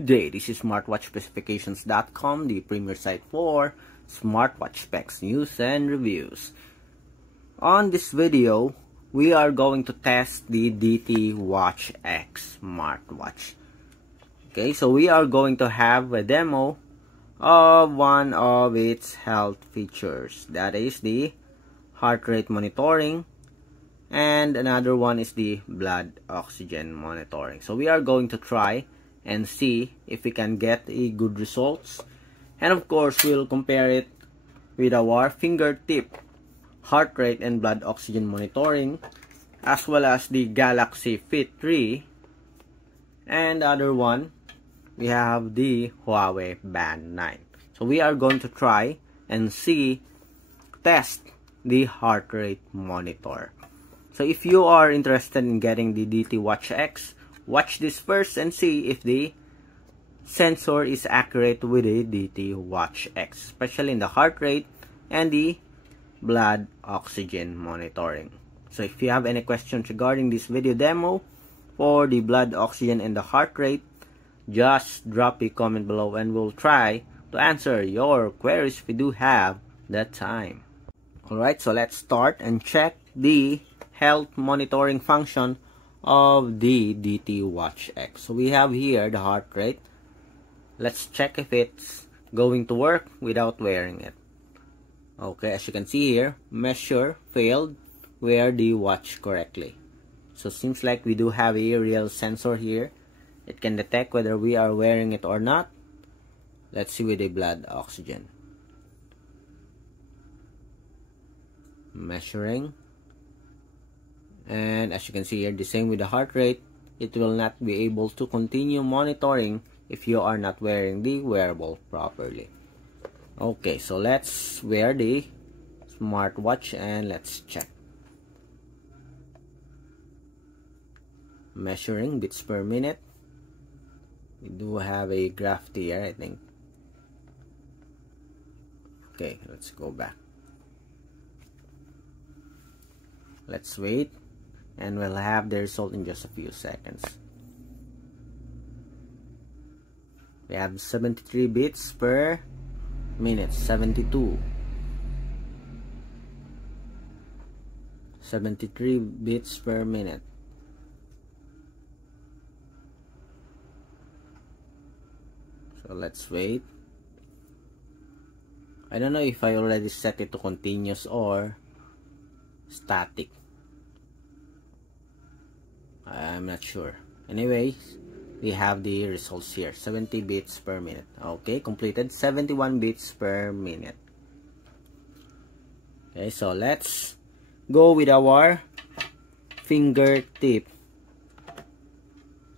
Good day, this is smartwatchspecifications.com, the premier site for smartwatch specs, news, and reviews. On this video, we are going to test the DT Watch X smartwatch. Okay, so we are going to have a demo of one of its health features. That is the heart rate monitoring, and another one is the blood oxygen monitoring. So we are going to try and see if we can get a good results, and of course we'll compare it with our fingertip heart rate and blood oxygen monitoring, as well as the Galaxy Fit 3, and the other one we have the Huawei Band 9. So we are going to try and test the heart rate monitor. So if you are interested in getting the DT Watch X, watch this first and see if the sensor is accurate with the DT Watch X, especially in the heart rate and the blood oxygen monitoring. So if you have any questions regarding this video demo for the blood oxygen and the heart rate, just drop a comment below and we'll try to answer your queries if we do have that time. Alright, so let's start and check the health monitoring function of the DT Watch X. So we have here the heart rate. Let's check if it's going to work without wearing it. Okay, as you can see here, measure failed, wear the watch correctly. So seems like we do have a real sensor here. It can detect whether we are wearing it or not. Let's see with the blood oxygen. Measuring. And as you can see here, the same with the heart rate, it will not be able to continue monitoring if you are not wearing the wearable properly. Okay, so let's wear the smartwatch and let's check. Measuring beats per minute. We do have a graph here, I think. Okay, let's go back. Let's wait, and we'll have the result in just a few seconds. We have 73 beats per minute, 72. 73 beats per minute. So let's wait. I don't know if I already set it to continuous or static. I'm not sure. Anyways, we have the results here. 70 beats per minute. Okay, completed. 71 beats per minute. Okay, so let's go with our fingertip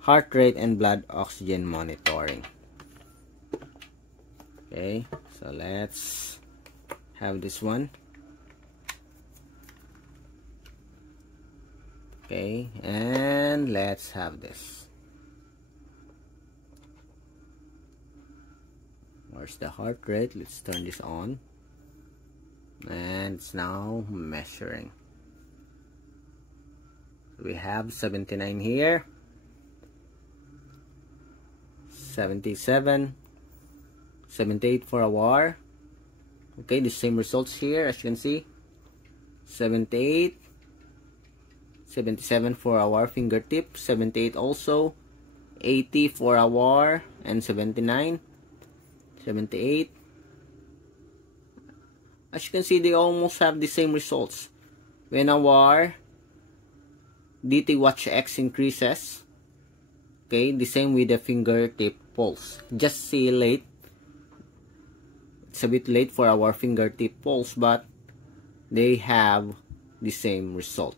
heart rate and blood oxygen monitoring. Okay, so let's have this one. Okay, and let's have this. Where's the heart rate? Let's turn this on. And it's now measuring. We have 79 here. 77. 78 for a hour. Okay, the same results here as you can see. 78. 77 for our fingertip, 78 also, 80 for our, and 79, 78. As you can see, they almost have the same results. When our DT Watch X increases, okay, the same with the fingertip pulse. Just see late. It's a bit late for our fingertip pulse, but they have the same result.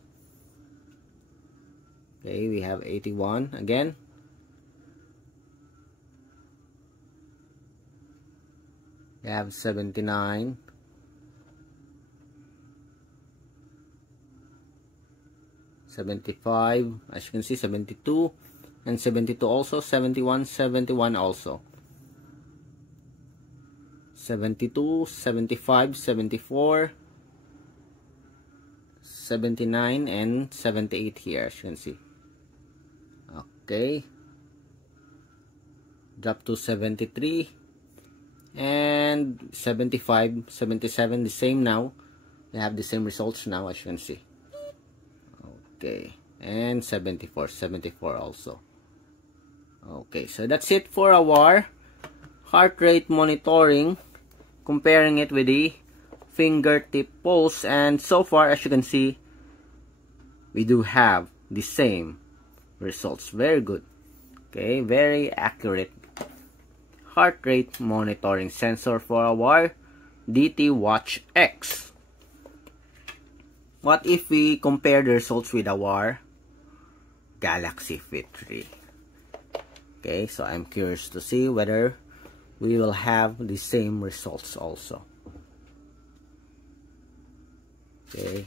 Okay, we have 81 again. We have 79. 75. As you can see, 72. And 72 also. 71, 71 also. 72, 75, 74. 79 and 78 here, as you can see. Okay, drop to 73 and 75, 77, the same now. We have the same results now, as you can see. Okay, and 74 also. Okay, so that's it for our heart rate monitoring, comparing it with the fingertip pulse. And so far, as you can see, we do have the same results. Very good. Okay, very accurate heart rate monitoring sensor for our DT Watch X. What if we compare the results with our Galaxy Fit 3? Okay, so I'm curious to see whether we will have the same results also. Okay,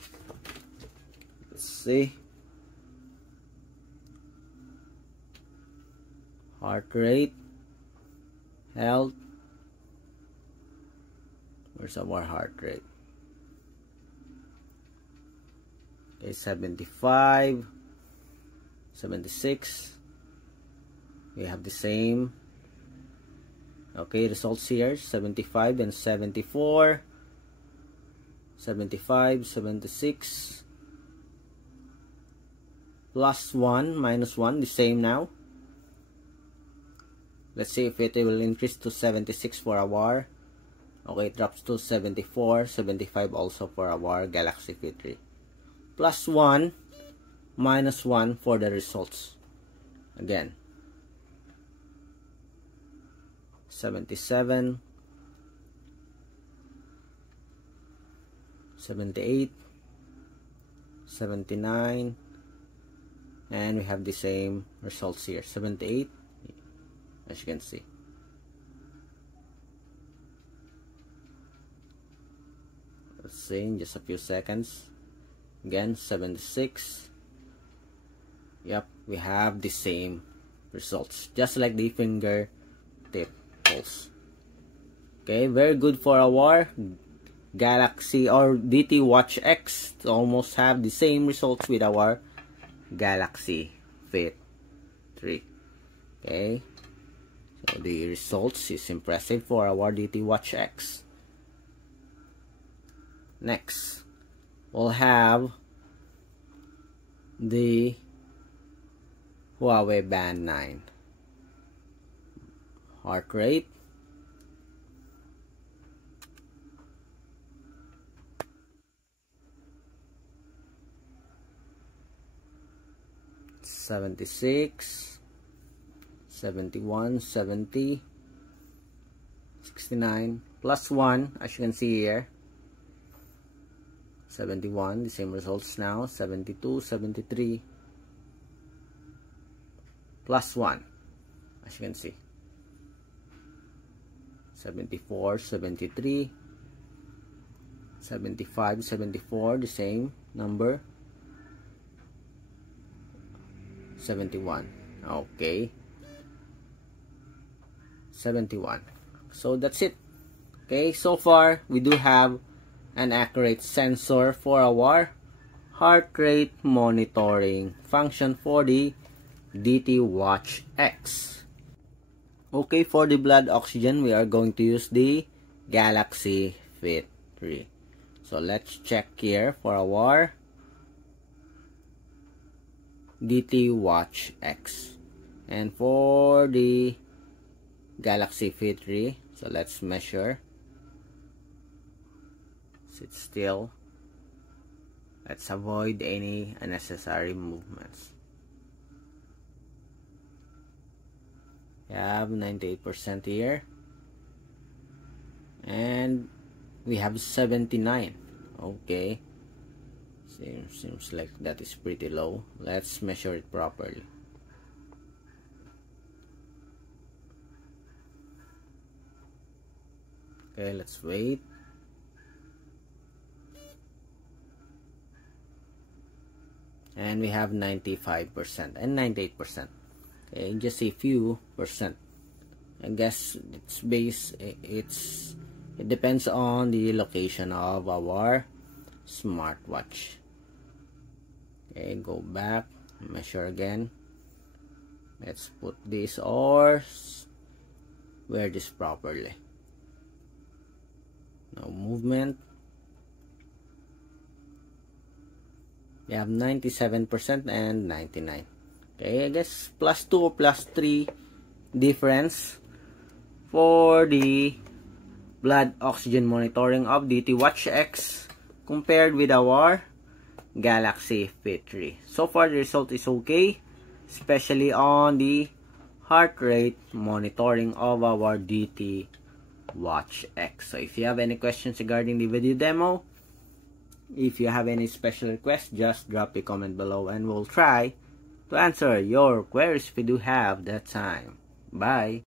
let's see. Heart rate, health. Where's our heart rate? Okay, 75, 76. We have the same. Okay, results here, 75 and 74, 75, 76, plus 1, minus 1, the same now. Let's see if it will increase to 76 for our, okay, it drops to 74, 75 also for our Galaxy Fit 3. Plus 1, minus 1 for the results. Again, 77, 78, 79, and we have the same results here, 78, as you can see. Let's see in just a few seconds. Again, 76. Yep, we have the same results, just like the fingertip pulse. Okay, very good for our Galaxy or DT Watch X to almost have the same results with our Galaxy Fit 3. Okay, so the results is impressive for our DT Watch X. Next, we'll have the Huawei Band 9. Heart rate, (76), 71, 70, 69, plus 1, as you can see here. 71, the same results now. 72, 73, plus 1, as you can see. 74, 73, 75, 74, the same number. 71, okay. 71. So that's it. Okay, so far we do have an accurate sensor for our heart rate monitoring function for the DT Watch X. Okay, for the blood oxygen, we are going to use the Galaxy Fit 3. So let's check here for our DT Watch X. And for the Galaxy Fit 3, so let's measure. Sit still. Let's avoid any unnecessary movements. We have 98% here. And we have 79. Okay. Seems like that is pretty low. Let's measure it properly. Okay, let's wait. And we have 95% and 98%. Okay, just a few percent. I guess it depends on the location of our smartwatch. Okay, go back, measure again. Let's put this or wear this properly. No movement. We have 97% and 99. Okay, I guess +2 or +3 difference for the blood oxygen monitoring of DT Watch X compared with our Galaxy Fit 3. So far, the result is okay, especially on the heart rate monitoring of our DT Watch X. So if you have any questions regarding the video demo, if you have any special requests, just drop a comment below and we'll try to answer your queries if we do have that time. Bye!